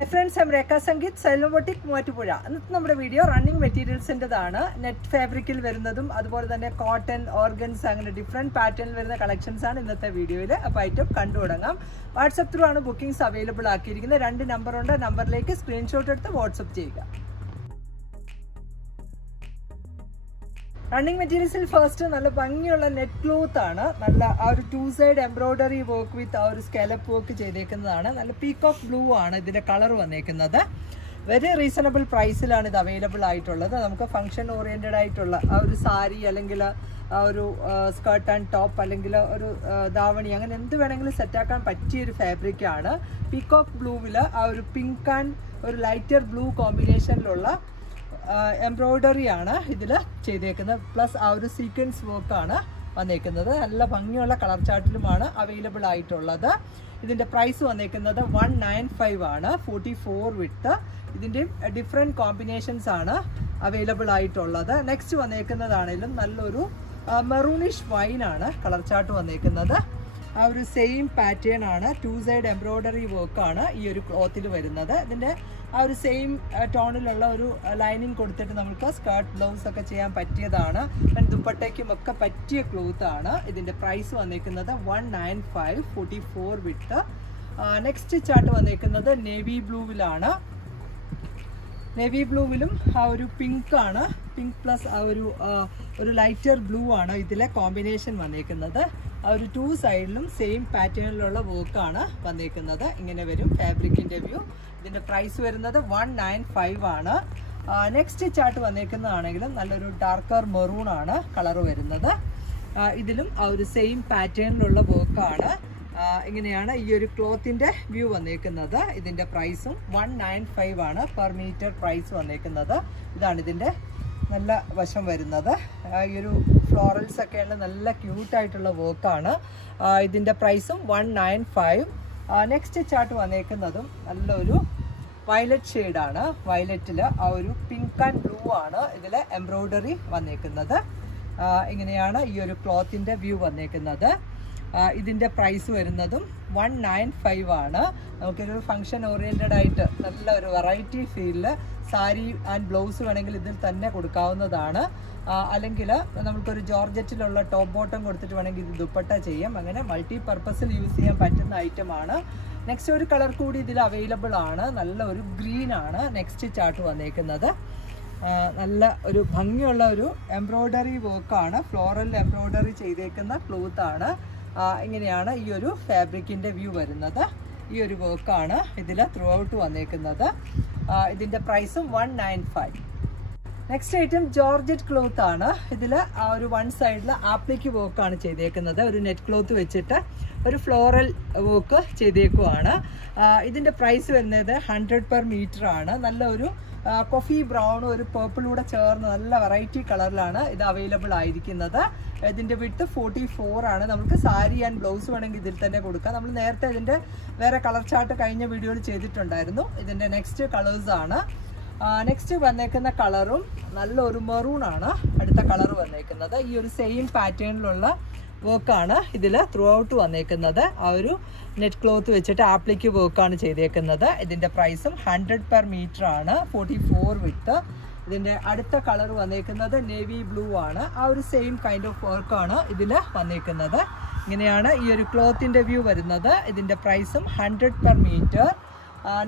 Friends M Rekha Sangeeth സെലോബോട്ടിക് മൂവാറ്റുപുഴ ഇന്നത്തെ നമ്മുടെ വീഡിയോ റണ്ണിങ് മെറ്റീരിയൽസിന്റെതാണ് നെറ്റ് ഫാബ്രിക്കിൽ വരുന്നതും അതുപോലെ തന്നെ കോട്ടൺ ഓർഗൻസ് അങ്ങനെ ഡിഫറെന്റ് പാറ്റേണിൽ വരുന്ന കളക്ഷൻസ് ആണ് ഇന്നത്തെ വീഡിയോയിൽ അപ്പോൾ ഐറ്റം കണ്ടു തുടങ്ങാം. വാട്സപ്പ് ത്രൂ ആണ് ബുക്കിംഗ്സ് അവൈലബിൾ ആക്കിയിരിക്കുന്നത്. രണ്ട് നമ്പറുണ്ട് നമ്പറിലേക്ക് സ്ക്രീൻഷോട്ട് എടുത്ത് വാട്സപ്പ് ചെയ്യുക. റണ്ണിങ് മെറ്റീരിയൽസിൽ ഫസ്റ്റ് നല്ല ഭംഗിയുള്ള നെറ്റ് ക്ലോത്ത് ആണ്. നല്ല ആ ഒരു two side embroidery work with ആ ഒരു സ്കെലപ്പ് വർക്ക് ചെയ്തേക്കുന്നതാണ്. നല്ല പീക്ക് ഓഫ് ബ്ലൂ ആണ് ഇതിന്റെ കളർ വന്നേക്കുന്നത്. വെരി റീസണബിൾ പ്രൈസിലാണ് ഇത് അവൈലബിൾ ആയിട്ടുള്ളത്. നമുക്ക് ഫംഗ്ഷൻ ഓറിയന്റഡ് ആയിട്ടുള്ള ആ ഒരു സാരി അല്ലെങ്കിൽ ആ ഒരു സ്കേർട്ട് ആൻഡ് ടോപ്പ് അല്ലെങ്കിൽ ഒരു ദാവണി അങ്ങനെ എന്ത് വേണമെങ്കിലും സെറ്റാക്കാൻ പറ്റിയ ഒരു ഫാബ്രിക് ആണ്. പീക്കോക്ക് ബ്ലൂവിൽ ആ ഒരു പിങ്ക് ആൻഡ് ഒരു ലൈറ്റർ ബ്ലൂ കോമ്പിനേഷനിലുള്ള എംബ്രോയ്ഡറി ആണ് ഇതിൽ ചെയ്തേക്കുന്നത്. പ്ലസ് ആ ഒരു സീക്വൻസ് വർക്കാണ് വന്നേക്കുന്നത്. നല്ല ഭംഗിയുള്ള കളർ ചാർട്ടിലുമാണ് അവൈലബിൾ ആയിട്ടുള്ളത്. ഇതിന്റെ പ്രൈസ് വന്നേക്കുന്നത് വൺ നയൻ ഫൈവ് ആണ്. ഫോർട്ടി ഫോർ വിത്ത് ഇതിന്റെ ഡിഫറെന്റ് കോമ്പിനേഷൻസ് ആണ് അവൈലബിൾ ആയിട്ടുള്ളത്. നെക്സ്റ്റ് വന്നേക്കുന്നതാണെങ്കിലും നല്ലൊരു മെറൂണിഷ് വൈൻ ആണ് കളർ ചാർട്ട് വന്നേക്കുന്നത്. ആ ഒരു സെയിം പാറ്റേൺ ആണ് ടു സൈഡ് എംബ്രോയ്ഡറി വർക്കാണ് ഈ ഒരു ക്ലോത്തിൽ വരുന്നത്. ഇതിന്റെ ആ ഒരു സെയിം ടോണിലുള്ള ഒരു ലൈനിങ് കൊടുത്തിട്ട് നമുക്ക് സ്കേർട്ട് ബ്ലൗസ് ഒക്കെ ചെയ്യാൻ പറ്റിയതാണ്. ദുപ്പട്ടയ്ക്കും ഒക്കെ പറ്റിയ ക്ലോത്ത് ആണ്. ഇതിന്റെ പ്രൈസ് വന്നേക്കുന്നത് one nine five forty four width next chart വന്നേക്കുന്നത് നേവി ബ്ലൂവിലാണ് നേവി ബ്ലൂവിലും ആ ഒരു പിങ്ക് ആണ്. പിങ്ക് പ്ലസ് ആ ഒരു ഒരു ലൈറ്റർ ബ്ലൂ ആണ് ഇതിലെ കോമ്പിനേഷൻ വന്നേക്കുന്നത്. ആ ഒരു ടു സൈഡിലും സെയിം പാറ്റേണിലുള്ള വർക്കാണ് വന്നേക്കുന്നത് ഇങ്ങനെ വരും ഫാബ്രിക്കിന്റെ വ്യൂ ഇതിന്റെ പ്രൈസ് വരുന്നത് വൺ നയൻ ഫൈവ് ആണ്. നെക്സ്റ്റ് ചാർട്ട് വന്നേക്കുന്നതാണെങ്കിലും നല്ലൊരു ഡാർക്കർ മെറൂൺ ആണ് കളർ വരുന്നത് ഇതിലും ആ ഒരു സെയിം പാറ്റേണിലുള്ള വർക്കാണ് ഇങ്ങനെയാണ് ഈ ഒരു ക്ലോത്തിന്റെ വ്യൂ വന്നേക്കുന്നത് ഇതിന്റെ പ്രൈസും വൺ നയൻ ഫൈവ് ആണ്. പെർ മീറ്റർ പ്രൈസ് വന്നേക്കുന്നത് ഇതാണ് ഇതിന്റെ നല്ല വശം വരുന്നത്. ഈ ഒരു ഫ്ലോറൽസ് ഒക്കെയുള്ള നല്ല ക്യൂട്ടായിട്ടുള്ള വർക്കാണ് ഇതിന്റെ പ്രൈസും one nine five next chart വന്നേക്കുന്നതും നല്ലൊരു വയലറ്റ് ഷെയ്ഡാണ് വയലറ്റിൽ ആ ഒരു പിങ്ക് ആൻഡ് ബ്ലൂ ആണ് ഇതിൽ എംബ്രോയ്ഡറി വന്നേക്കുന്നത്. ഇങ്ങനെയാണ് ഈ ഒരു ക്ലോത്തിന്റെ വ്യൂ വന്നേക്കുന്നത്. ഇതിന്റെ പ്രൈസ് വരുന്നതും വൺ നയൻ ഫൈവ് ആണ്. നമുക്കൊരു ഫങ്ഷൻ ഓറിയന്റഡ് ആയിട്ട് നല്ല ഒരു വെറൈറ്റി ഫീലിൽ സാരി ആൻഡ് ബ്ലൗസ് വേണമെങ്കിൽ ഇതിൽ തന്നെ കൊടുക്കാവുന്നതാണ്. അല്ലെങ്കിൽ നമുക്കൊരു ജോർജറ്റിലുള്ള ടോപ്പ് ബോട്ടം കൊടുത്തിട്ട് വേണമെങ്കിൽ ഇത് ദുപ്പട്ട ചെയ്യാം. അങ്ങനെ മൾട്ടി പർപ്പസിൽ യൂസ് ചെയ്യാൻ പറ്റുന്ന ഐറ്റമാണ് നെക്സ്റ്റ് ഒരു കളർ കൂടി ഇതിൽ അവൈലബിൾ ആണ്. നല്ല ഒരു ഗ്രീൻ ആണ് നെക്സ്റ്റ് ചാർട്ട് വന്നേക്കുന്നത്. നല്ല ഒരു ഭംഗിയുള്ള ഒരു എംബ്രോയ്ഡറി വർക്കാണ് ഫ്ലോറൽ എംബ്രോയ്ഡറി ചെയ്തേക്കുന്ന ആണ്. ഇങ്ങനെയാണ് ഈ ഒരു ഫാബ്രിക്കിന്റെ വ്യൂ വരുന്നത്. ഈ ഒരു വർക്കാണ് ഇതിൽ ത്രൂ ഔട്ട് വന്നേക്കുന്നത്. ഇതിന്റെ പ്രൈസും one nine five next item georgette cloth ആണ്. ഇതിൽ ആ ഒരു വൺ സൈഡിൽ ആപ്ലിക്ക് വർക്കാണ് ചെയ്തേക്കുന്നത്. ഒരു നെറ്റ് ക്ലോത്ത് വെച്ചിട്ട് ഒരു ഫ്ലോറൽ വർക്ക് ചെയ്തേക്കുവാണ്. ഇതിന്റെ പ്രൈസ് വരുന്നത് ഹൺഡ്രഡ് പെർ മീറ്റർ ആണ്. നല്ലൊരു കൊഫി ബ്രൗണും ഒരു പേർപ്പിളൂടെ ചേർന്ന് നല്ല വെറൈറ്റി കളറിലാണ് ഇത് അവൈലബിൾ ആയിരിക്കുന്നത്. ഇതിന്റെ വിട്ട് ഫോർട്ടി ഫോർ ആണ്. നമുക്ക് സാരി ആൻഡ് ബ്ലൗസ് വേണമെങ്കിൽ ഇതിൽ തന്നെ കൊടുക്കാം. നമ്മൾ നേരത്തെ ഇതിന്റെ വേറെ കളർ ചാർട്ട് കഴിഞ്ഞ വീഡിയോയിൽ ചെയ്തിട്ടുണ്ടായിരുന്നു. ഇതിന്റെ നെക്സ്റ്റ് കളേഴ്സ് ആണ്. നെക്സ്റ്റ് വന്നേക്കുന്ന കളറും നല്ലൊരു മെറൂൺ ആണ്. അടുത്ത കളർ വന്നേക്കുന്നത്. ഈ ഒരു സെയിം പാറ്റേണിലുള്ള വർക്കാണ് ഇതിൽ ത്രൂ ഔട്ട് വന്നേക്കുന്നത്. ആ ഒരു നെറ്റ് ക്ലോത്ത് വെച്ചിട്ട് ആപ്ലിക്ക് വർക്കാണ് ചെയ്തേക്കുന്നത്. ഇതിന്റെ പ്രൈസും ഹൺഡ്രഡ് പെർ മീറ്റർ ആണ്. ഫോർട്ടി ഫോർ വിത്ത് ഇതിന്റെ അടുത്ത കളർ വന്നേക്കുന്നത് നേവി ബ്ലൂ ആണ്. ആ ഒരു സെയിം കൈൻഡ് ഓഫ് വർക്കാണ് ഇതിൽ വന്നേക്കുന്നത്. ഇങ്ങനെയാണ് ഈ ഒരു ക്ലോത്തിന്റെ വ്യൂ വരുന്നത്. ഇതിന്റെ പ്രൈസും hundred per metre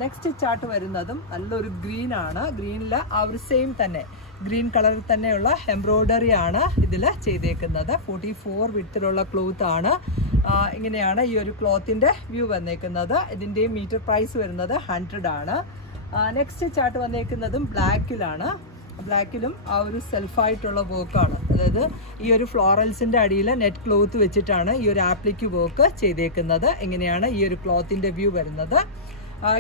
next chart വരുന്നതും നല്ലൊരു ഗ്രീൻ ആണ്. ഗ്രീനിൽ ആ ഒരു സെയിം തന്നെ. ഗ്രീൻ കളറിൽ തന്നെയുള്ള എംബ്രോയ്ഡറി ആണ് ഇതിൽ ചെയ്തേക്കുന്നത്. ഫോർട്ടി ഫോർ വിത്തിലുള്ള ക്ലോത്ത് ആണ്. ഇങ്ങനെയാണ് ഈ ഒരു ക്ലോത്തിന്റെ വ്യൂ വന്നേക്കുന്നത്. ഇതിന്റെ മീറ്റർ പ്രൈസ് വരുന്നത് ഹൺഡ്രഡ് ആണ്. നെക്സ്റ്റ് ചാർട്ട് വന്നേക്കുന്നതും ബ്ലാക്കിലാണ്. ബ്ലാക്കിലും ആ ഒരു സെൽഫായിട്ടുള്ള വർക്കാണ് അതായത് ഈ ഒരു ഫ്ലോറൽസിന്റെ അടിയിൽ നെറ്റ് ക്ലോത്ത് വെച്ചിട്ടാണ് ഈ ഒരു ആപ്ലിക്ക് വർക്ക് ചെയ്തേക്കുന്നത്. എങ്ങനെയാണ് ഈ ഒരു ക്ലോത്തിന്റെ വ്യൂ വരുന്നത്.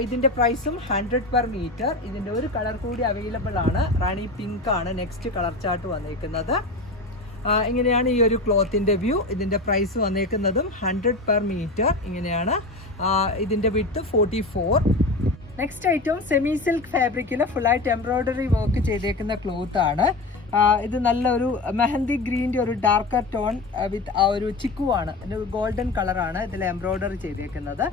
ഇതിന്റെ പ്രൈസും ഹൺഡ്രഡ് പെർ മീറ്റർ ഇതിന്റെ ഒരു കളർ കൂടി അവൈലബിൾ ആണ്. റാണി പിങ്ക് ആണ് നെക്സ്റ്റ് കളർ ചാർട്ട് വന്നേക്കുന്നത്. ഇങ്ങനെയാണ് ഈ ഒരു ക്ലോത്തിന്റെ വ്യൂ ഇതിന്റെ പ്രൈസ് വന്നേക്കുന്നതും ഹൺഡ്രഡ് പെർ മീറ്റർ ഇങ്ങനെയാണ് ഇതിന്റെ width forty four next item semi silk ഫാബ്രിക്കിൽ ഫുള്ളായിട്ട് എംബ്രോയ്ഡറി വർക്ക് ചെയ്തേക്കുന്ന ക്ലോത്ത് ആണ്. ഇത് നല്ലൊരു മെഹന്തി ഗ്രീന്റെ ഒരു ഡാർക്കർ ടോൺ വിത്ത് ആ ഒരു ചിക്കുവാണ്. ഗോൾഡൻ കളറാണ് ഇതിൽ എംബ്രോയ്ഡറി ചെയ്തേക്കുന്നത്.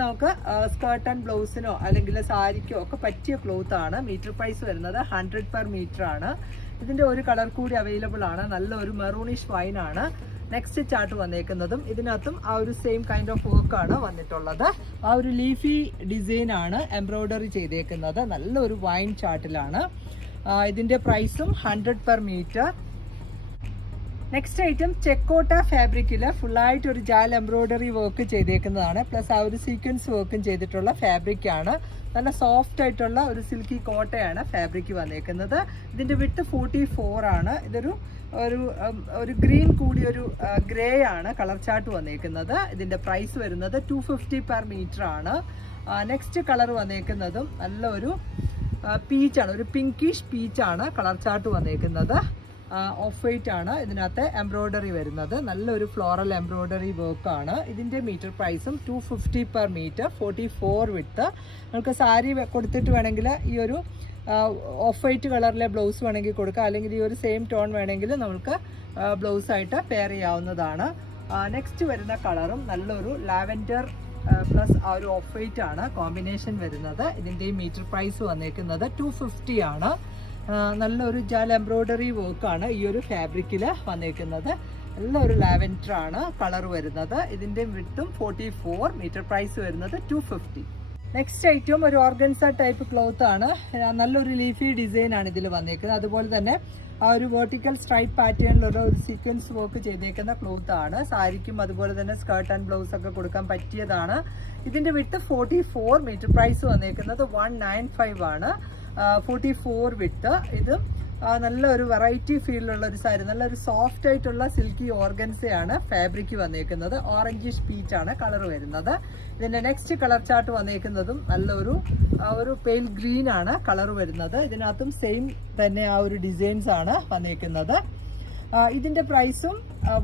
നമുക്ക് സ്കേർട്ട് ആൻഡ് ബ്ലൗസിനോ അല്ലെങ്കിൽ സാരിക്കോ ഒക്കെ പറ്റിയ ക്ലോത്ത് ആണ്. മീറ്റർ പ്രൈസ് വരുന്നത് ഹൺഡ്രഡ് പെർ മീറ്റർ ആണ്. ഇതിന്റെ ഒരു കളർ കൂടി അവൈലബിൾ ആണ്. നല്ല ഒരു മെറൂണിഷ് വൈൻ ആണ്. നെക്സ്റ്റ് ചാർട്ട് വന്നേക്കുന്നതും ഇതിനകത്തും ആ ഒരു സെയിം കൈൻഡ് ഓഫ് വർക്ക് ആണ് വന്നിട്ടുള്ളത്. ആ ഒരു ലീഫി ഡിസൈൻ ആണ് എംബ്രോയ്ഡറി ചെയ്തേക്കുന്നത്. നല്ലൊരു വൈൻ ചാർട്ടിലാണ്. ആ, ഇതിന്റെ പ്രൈസും hundred per metre next item ചെക്കോട്ട ഫാബ്രിക്കിൽ ഫുള്ളായിട്ട് ഒരു ജാൽ എംബ്രോയ്ഡറി വർക്ക് ചെയ്തേക്കുന്നതാണ്. പ്ലസ് ആ ഒരു സീക്വൻസ് വർക്കും ചെയ്തിട്ടുള്ള ഫാബ്രിക് ആണ്. നല്ല സോഫ്റ്റ് ആയിട്ടുള്ള ഒരു സിൽക്കി കോട്ടയാണ് ഫാബ്രിക് വന്നേക്കുന്നത്. ഇതിന്റെ വിട്ട് ഫോർട്ടി ഫോർ ആണ്. ഇതൊരു ഒരു ഒരു ഗ്രീൻ കൂടി ഒരു ഗ്രേ ആണ് കളർ ചാർട്ട് വന്നേക്കുന്നത്. ഇതിന്റെ പ്രൈസ് വരുന്നത് ടു ഫിഫ്റ്റി പെർ മീറ്റർ ആണ്. നെക്സ്റ്റ് കളർ വന്നേക്കുന്നതും നല്ലൊരു പീച്ചാണ് ഒരു പിങ്കിഷ് പീച്ചാണ് കളർ ചാർട്ട് വന്നേക്കുന്നത്. ഓഫ് വൈറ്റ് ആണ്. ഇതിനകത്ത് എംബ്രോയ്ഡറി വരുന്നത്. നല്ലൊരു ഫ്ലോറൽ എംബ്രോയ്ഡറി വർക്ക് ആണ്. ഇതിന്റെ മീറ്റർ പ്രൈസും two fifty per metre forty four width നമുക്ക് സാരി കൊടുത്തിട്ട് വേണമെങ്കിൽ ഈ ഒരു ഓഫ് വൈറ്റ് കളറിലെ ബ്ലൗസ് വേണമെങ്കിൽ കൊടുക്കുക അല്ലെങ്കിൽ ഈ ഒരു സെയിം ടോൺ വേണമെങ്കിൽ നമുക്ക് ബ്ലൗസ് ആയിട്ട് പെയർ ചെയ്യാവുന്നതാണ്. നെക്സ്റ്റ് വരുന്ന കളറും നല്ലൊരു ലാവൻഡർ പ്ലസ് ആ ഒരു ഓഫ് ആണ്. കോമ്പിനേഷൻ വരുന്നത്. ഇതിന്റെ മീറ്റർ പ്രൈസ് വന്നേക്കുന്നത് ടു ഫിഫ്റ്റി ആണ്. നല്ലൊരു ജാൽ എംബ്രോയ്ഡറി വർക്കാണ് ഈ ഒരു ഫാബ്രിക്കിൽ വന്നേക്കുന്നത്. നല്ലൊരു ലാവൻഡർ ആണ് കളർ വരുന്നത്. ഇതിന്റെ വിട്ടും ഫോർട്ടി ഫോർ മീറ്റർ പ്രൈസ് വരുന്നത് ടു ഫിഫ്റ്റി നെക്സ്റ്റ് ഐറ്റം ഒരു ഓർഗൻസ ടൈപ്പ് ക്ലോത്ത് ആണ്. നല്ലൊരു ലീഫി ഡിസൈൻ ആണ് ഇതിൽ വന്നേക്കുന്നത്. അതുപോലെ തന്നെ ആ ഒരു വെർട്ടിക്കൽ സ്ട്രൈപ്പ് പാറ്റേണിലുള്ള ഒരു സീക്വൻസ് വർക്ക് ചെയ്തേക്കുന്ന ക്ലോത്ത് ആണ്. സാരിക്കും അതുപോലെ തന്നെ സ്കേർട്ട് ആൻഡ് ബ്ലൗസ് ഒക്കെ കൊടുക്കാൻ പറ്റിയതാണ്. ഇതിന്റെ width forty four metre price വന്നേക്കുന്നത് വൺ നയൻ ഫൈവ് ആണ്. ഫോർട്ടി ഫോർ വിട്ട് ഇത് നല്ല ഒരു വെറൈറ്റി ഫീലിലുള്ള ഒരു സാരി. നല്ലൊരു സോഫ്റ്റ് ആയിട്ടുള്ള സിൽക്കി ഓർഗൻസയാണ് ഫാബ്രിക് വന്നേക്കുന്നത്. ഓറഞ്ചിഷ് പീച്ച് ആണ് കളർ വരുന്നത്. ഇതിന്റെ നെക്സ്റ്റ് കളർ ചാർട്ട് വന്നേക്കുന്നതും നല്ലൊരു ഒരു പെയിൽ ഗ്രീൻ ആണ് കളർ വരുന്നത്. ഇതിനകത്തും സെയിം തന്നെ ആ ഒരു ഡിസൈൻസ് ആണ് വന്നേക്കുന്നത്. ഇതിന്റെ പ്രൈസും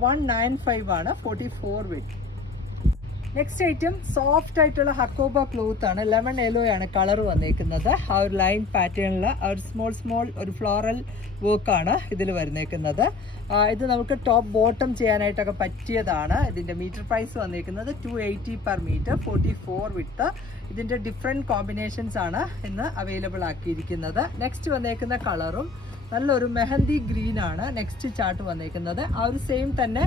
വൺ നയൻ ഫൈവ് ആണ്. Forty four width next item soft ആയിട്ടുള്ള ഹക്കോബ ക്ലോത്ത് ആണ്. ലെമൺ യെല്ലോ ആണ് കളർ വന്നേക്കുന്നത്. ആ ഒരു ലൈൻ പാറ്റേണിൽ ആ ഒരു സ്മോൾ സ്മോൾ ഒരു ഫ്ലോറൽ വർക്കാണ് ഇതിൽ വരുന്നേക്കുന്നത് ഇത് നമുക്ക് ടോപ്പ് ബോട്ടം ചെയ്യാനായിട്ടൊക്കെ പറ്റിയതാണ്. ഇതിന്റെ മീറ്റർ പ്രൈസ് വന്നേക്കുന്നത് two eighty per metre forty four width ഇതിന്റെ ഡിഫറെന്റ് കോമ്പിനേഷൻസ് ആണ് ഇന്ന് അവൈലബിൾ ആക്കിയിരിക്കുന്നത്. നെക്സ്റ്റ് വന്നേക്കുന്ന കളറും നല്ലൊരു മെഹന്തി ഗ്രീൻ ആണ്. നെക്സ്റ്റ് ചാർട്ട് വന്നേക്കുന്നത്. ആ ഒരു സെയിം തന്നെ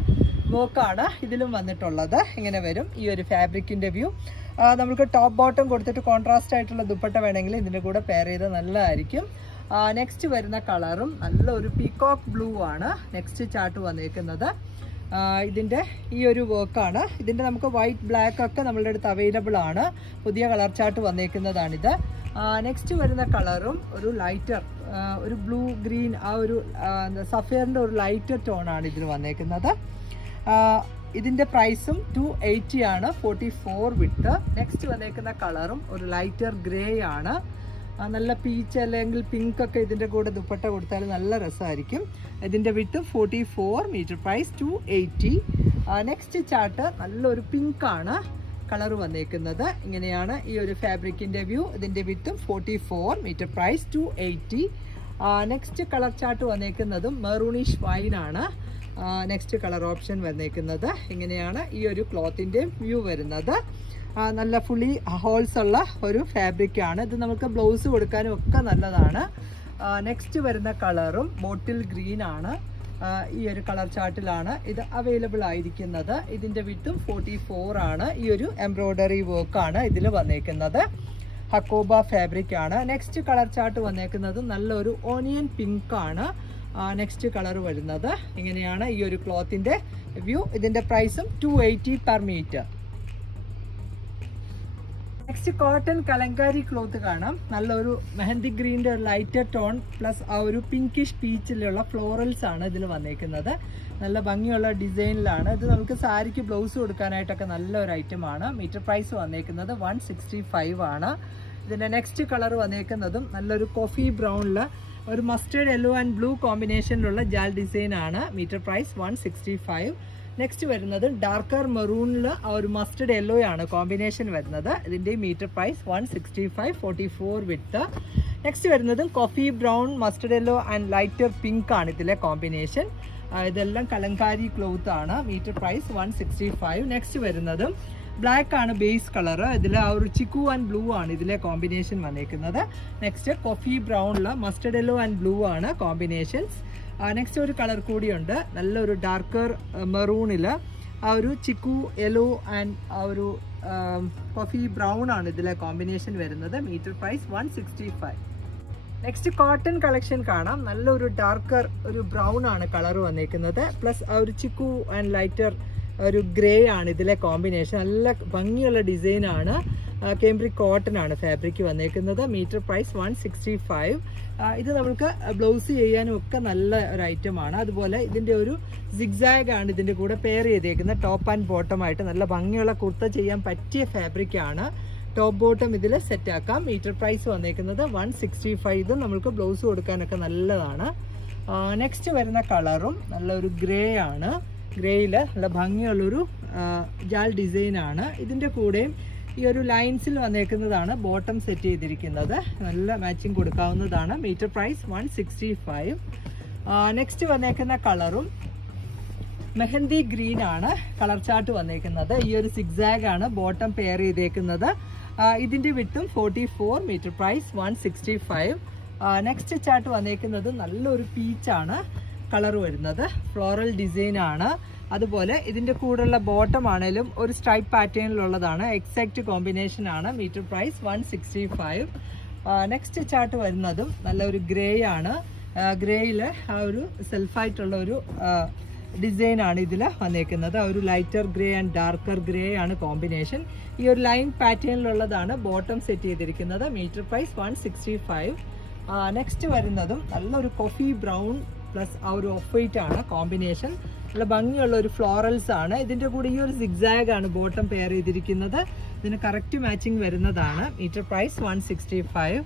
വർക്കാണ് ഇതിലും വന്നിട്ടുള്ളത്. ഇങ്ങനെ വരും. ഈ ഒരു ഫാബ്രിക്കിന്റെ വ്യൂ. നമുക്ക് ടോപ്പ് ബോട്ടം കൊടുത്തിട്ട് കോൺട്രാസ്റ്റ് ആയിട്ടുള്ള ദുപ്പട്ട വേണമെങ്കിൽ ഇതിന്റെ കൂടെ പെയർ ചെയ്ത് നല്ലതായിരിക്കും. നെക്സ്റ്റ് വരുന്ന കളറും നല്ലൊരു പീക്കോക്ക് ബ്ലൂ ആണ് നെക്സ്റ്റ് ചാർട്ട് വന്നേക്കുന്നത്. ഇതിന്റെ ഈ ഒരു വർക്കാണ് ഇതിന്റെ നമുക്ക് വൈറ്റ് ബ്ലാക്ക് ഒക്കെ നമ്മളുടെ അടുത്ത് അവൈലബിൾ ആണ്. പുതിയ കളർ ചാർട്ട് വന്നേക്കുന്നതാണിത്. നെക്സ്റ്റ് വരുന്ന കളറും ഒരു ലൈറ്റർ ഒരു ബ്ലൂ ഗ്രീൻ ആ ഒരു സഫയറിന്റെ ഒരു ലൈറ്റർ ടോൺ ആണ് ഇതിന് വന്നേക്കുന്നത്. ആ, ഇതിന്റെ പ്രൈസും ടു എയ്റ്റി ആണ് ഫോർട്ടി ഫോർ വിട്ട്. നെക്സ്റ്റ് വന്നേക്കുന്ന കളറും ഒരു ലൈറ്റർ ഗ്രേ ആണ്. നല്ല പീച്ച് അല്ലെങ്കിൽ പിങ്ക് ഒക്കെ ഇതിന്റെ കൂടെ ദുപ്പട്ട കൊടുത്താൽ നല്ല രസമായിരിക്കും. ഇതിന്റെ width forty four metre price two eighty next chart നല്ലൊരു പിങ്ക് ആണ് കളർ വന്നേക്കുന്നത്. ഇങ്ങനെയാണ് ഈ ഒരു ഫാബ്രിക്കിന്റെ വ്യൂ ഇതിന്റെ വിത്തും forty four metre price two eighty next colour chart വന്നേക്കുന്നതും maroonish wine ആണ്. നെക്സ്റ്റ് കളർ ഓപ്ഷൻ വന്നേക്കുന്നത് ഇങ്ങനെയാണ് ഈ ഒരു ക്ലോത്തിന്റെ വ്യൂ വരുന്നത്. നല്ല ഫുള്ളി ഹോൾസ് ഉള്ള ഒരു ഫാബ്രിക്കാണ് ഇത് നമുക്ക് ബ്ലൗസ് കൊടുക്കാനും ഒക്കെ നല്ലതാണ്. നെക്സ്റ്റ് വരുന്ന കളറും ബോട്ടിൽ ഗ്രീൻ ആണ്. ഈ ഒരു കളർ ചാർട്ടിലാണ് ഇത് അവൈലബിൾ ആയിരിക്കുന്നത്. ഇതിന്റെ വിട്ടും ഫോർട്ടി ഫോർ ആണ്. ഈ ഒരു എംബ്രോയ്ഡറി വർക്കാണ് ഇതിൽ വന്നേക്കുന്നത്. ഹക്കോബ ഫാബ്രിക് ആണ്. നെക്സ്റ്റ് കളർ ചാർട്ട് വന്നേക്കുന്നത് നല്ലൊരു ഓണിയൻ പിങ്ക് ആണ്. നെക്സ്റ്റ് കളർ വരുന്നത്. ഇങ്ങനെയാണ് ഈ ഒരു ക്ലോത്തിന്റെ വ്യൂ ഇതിന്റെ പ്രൈസും two eighty per metre next cotton kalamkari cloth കാണാം. നല്ലൊരു മെഹന്തി ഗ്രീന്റെ ഒരു ലൈറ്റർ ടോൺ പ്ലസ് ആ ഒരു പിങ്കിഷ് പീച്ചിലുള്ള ഫ്ലോറൽസ് ആണ് ഇതിൽ വന്നേക്കുന്നത്. നല്ല ഭംഗിയുള്ള ഡിസൈനിലാണ് ഇത് നമുക്ക് സാരിക്ക് ബ്ലൗസ് കൊടുക്കാനായിട്ടൊക്കെ നല്ല ഒരു ഐറ്റം ആണ്. മീറ്റർ പ്രൈസ് വന്നേക്കുന്നത് വൺ സിക്സ്റ്റി ഫൈവ് ആണ്. ഇതിന്റെ നെക്സ്റ്റ് കളർ വന്നേക്കുന്നതും നല്ലൊരു കോഫി ബ്രൗണിൽ ഒരു മസ്റ്റേർഡ് യെല്ലോ ആൻഡ് ബ്ലൂ കോമ്പിനേഷനിലുള്ള ജാൽ ഡിസൈൻ ആണ്. Metre price one sixty five next വരുന്നത് ഡാർക്കർ മെറൂണിൽ ആ ഒരു മസ്റ്റഡ് യെല്ലോ ആണ് കോമ്പിനേഷൻ വരുന്നത്. ഇതിന്റെ metre price one sixty five forty four width next വരുന്നത് coffee brown mustard yellow and lighter pink ആണ് ഇതിലെ കോമ്പിനേഷൻ ഇതെല്ലാം കലങ്കാരി ക്ലോത്ത് ആണ്. Metre price one sixty five next വരുന്നതും ബ്ലാക്ക് ആണ് ബേസ് കളർ ഇതിൽ ആ ഒരു ചിക്കു ആൻഡ് ബ്ലൂ ആണ് ഇതിലെ കോമ്പിനേഷൻ വന്നേക്കുന്നത്. നെക്സ്റ്റ് കോഫി ബ്രൗണിൽ മസ്റ്റർഡ് യെല്ലോ ആൻഡ് ബ്ലൂ ആണ് കോമ്പിനേഷൻസ് നെക്സ്റ്റ് ഒരു കളർ കൂടിയുണ്ട് നല്ലൊരു ഡാർക്കർ മെറൂണിൽ ആ ഒരു ചിക്കു യെല്ലോ ആൻഡ് ആ ഒരു കോഫി ബ്രൗൺ ആണ് ഇതിലെ കോമ്പിനേഷൻ വരുന്നത്. Metre price one sixty five next cotton collection കാണാം. നല്ലൊരു ഡാർക്കർ ഒരു ബ്രൗൺ ആണ് കളർ വന്നേക്കുന്നത്. പ്ലസ് ആ ഒരു ചിക്കു ആൻഡ് ലൈറ്റർ ഒരു ഗ്രേ ആണ് ഇതിലെ കോമ്പിനേഷൻ നല്ല ഭംഗിയുള്ള ഡിസൈൻ ആണ്. കേംബ്രിക് കോട്ടൺ ആണ് ഫാബ്രിക് വന്നേക്കുന്നത്. Metre price one sixty five ഇത് നമുക്ക് ബ്ലൗസ് ചെയ്യാനും ഒക്കെ നല്ല ഒരു ഐറ്റം ആണ്. അതുപോലെ ഇതിന്റെ ഒരു സിഗ്സാഗ് ആണ് ഇതിന്റെ കൂടെ പെയർ ചെയ്തേക്കുന്നത്. ടോപ്പ് ആൻഡ് ബോട്ടം ആയിട്ട് നല്ല ഭംഗിയുള്ള കുർത്ത ചെയ്യാൻ പറ്റിയ ഫാബ്രിക് ആണ്. ടോപ്പ് ബോട്ടം ഇതിൽ സെറ്റ് ആക്കാം. മീറ്റർ പ്രൈസ് വന്നേക്കുന്നത് വൺ സിക്സ്റ്റി ഫൈവ് ഇത് നമുക്ക് ബ്ലൗസ് കൊടുക്കാനൊക്കെ നല്ലതാണ്. നെക്സ്റ്റ് വരുന്ന കളറും നല്ലൊരു ഗ്രേ ആണ്. ഗ്രേയിൽ നല്ല ഭംഗിയുള്ളൊരു ജാൽ ഡിസൈൻ ആണ് ഇതിന്റെ കൂടെയും ഈ ഒരു ലൈൻസിൽ വന്നേക്കുന്നതാണ് ബോട്ടം സെറ്റ് ചെയ്തിരിക്കുന്നത്. നല്ല മാച്ചിങ് കൊടുക്കാവുന്നതാണ്. Metre price one sixty five. Next വന്നേക്കുന്ന കളറും മെഹന്തി ഗ്രീൻ ആണ് കളർ ചാർട്ട് വന്നേക്കുന്നത്. ഈ ഒരു സിക്സാഗ് ആണ് ബോട്ടം പെയർ ചെയ്തേക്കുന്നത്. ഇതിന്റെ വിട്ടും forty four metre price one sixty five. Next chart വന്നേക്കുന്നത് നല്ലൊരു പീച്ചാണ്. കളർ വരുന്നത്. ഫ്ലോറൽ ഡിസൈൻ ആണ്. അതുപോലെ ഇതിന്റെ കൂടെയുള്ള ബോട്ടം ആണെങ്കിലും ഒരു സ്ട്രൈപ്പ് പാറ്റേണിലുള്ളതാണ് എക്സാക്റ്റ് കോമ്പിനേഷൻ ആണ്. Metre price one sixty five next chart വരുന്നതും നല്ലൊരു ഗ്രേ ആണ്. ഗ്രേയിൽ ആ ഒരു സെൽഫായിട്ടുള്ള ഒരു ഡിസൈൻ ആണ് ഇതിൽ വന്നേക്കുന്നത്. ഒരു lighter grey and darker grey ആണ് കോമ്പിനേഷൻ ഈ ഒരു ലൈൻ പാറ്റേണിലുള്ളതാണ് ബോട്ടം സെറ്റ് ചെയ്തിരിക്കുന്നത്. Metre price one sixty five next വരുന്നതും നല്ലൊരു കോഫി ബ്രൗൺ പ്ലസ് ആ ഒരു ഓഫ് വൈറ്റ് ആണ് കോമ്പിനേഷൻ നല്ല ഭംഗിയുള്ള ഒരു ഫ്ലോറൽസ് ആണ്. ഇതിന്റെ കൂടെ ഈ ഒരു സിഗ്സാഗ് ആണ് ബോട്ടം പെയർ ചെയ്തിരിക്കുന്നത്. ഇതിന് കറക്റ്റ് മാച്ചിങ് വരുന്നതാണ്. Metre price one sixty five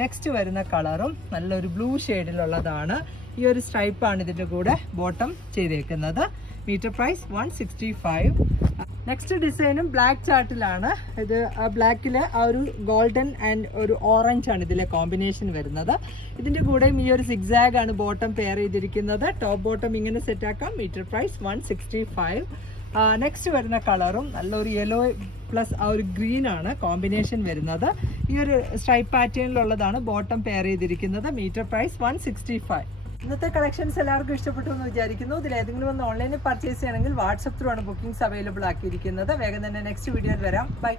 next വരുന്ന കളറും നല്ലൊരു ബ്ലൂ ഷെയ്ഡിലുള്ളതാണ് ഈ ഒരു സ്ട്രൈപ്പാണ് ഇതിന്റെ കൂടെ ബോട്ടം ചെയ്തേക്കുന്നത്. Metre price one sixty five next ഡിസൈനും ബ്ലാക്ക് ചാർട്ടിലാണ് ഇത് ആ ബ്ലാക്കിൽ ആ ഒരു ഗോൾഡൻ ആൻഡ് ഒരു ഓറഞ്ച് ആണ് ഇതിലെ കോമ്പിനേഷൻ വരുന്നത്. ഇതിന്റെ കൂടെയും ഈ ഒരു സിക്സാഗ് ആണ് ബോട്ടം പെയർ ചെയ്തിരിക്കുന്നത്. ടോപ്പ് ബോട്ടം ഇങ്ങനെ സെറ്റ് ആക്കാം. Metre price one sixty five next വരുന്ന കളറും നല്ലൊരു യെല്ലോ പ്ലസ് ആ ഒരു ഗ്രീൻ ആണ് കോമ്പിനേഷൻ വരുന്നത്. ഈ ഒരു സ്ട്രൈപ്പ് പാറ്റേണിലുള്ളതാണ് ബോട്ടം പെയർ ചെയ്തിരിക്കുന്നത്. Metre price one sixty five ഇന്നത്തെ കളക്ഷൻസ് എല്ലാവർക്കും ഇഷ്ടപ്പെട്ടു എന്ന് വിചാരിക്കുന്നു. ഇതിൽ ഏതെങ്കിലും ഒന്ന് ഓൺലൈനിൽ പർച്ചേസ് ചെയ്യണമെങ്കിൽ വാട്സപ്പ് ത്രൂ ആണ് ബുക്കിംഗ്സ് അവൈലബിൾ ആക്കിയിരിക്കുന്നത്. വേഗം തന്നെ നെക്സ്റ്റ് വീഡിയോയിൽ വരാം. ബൈ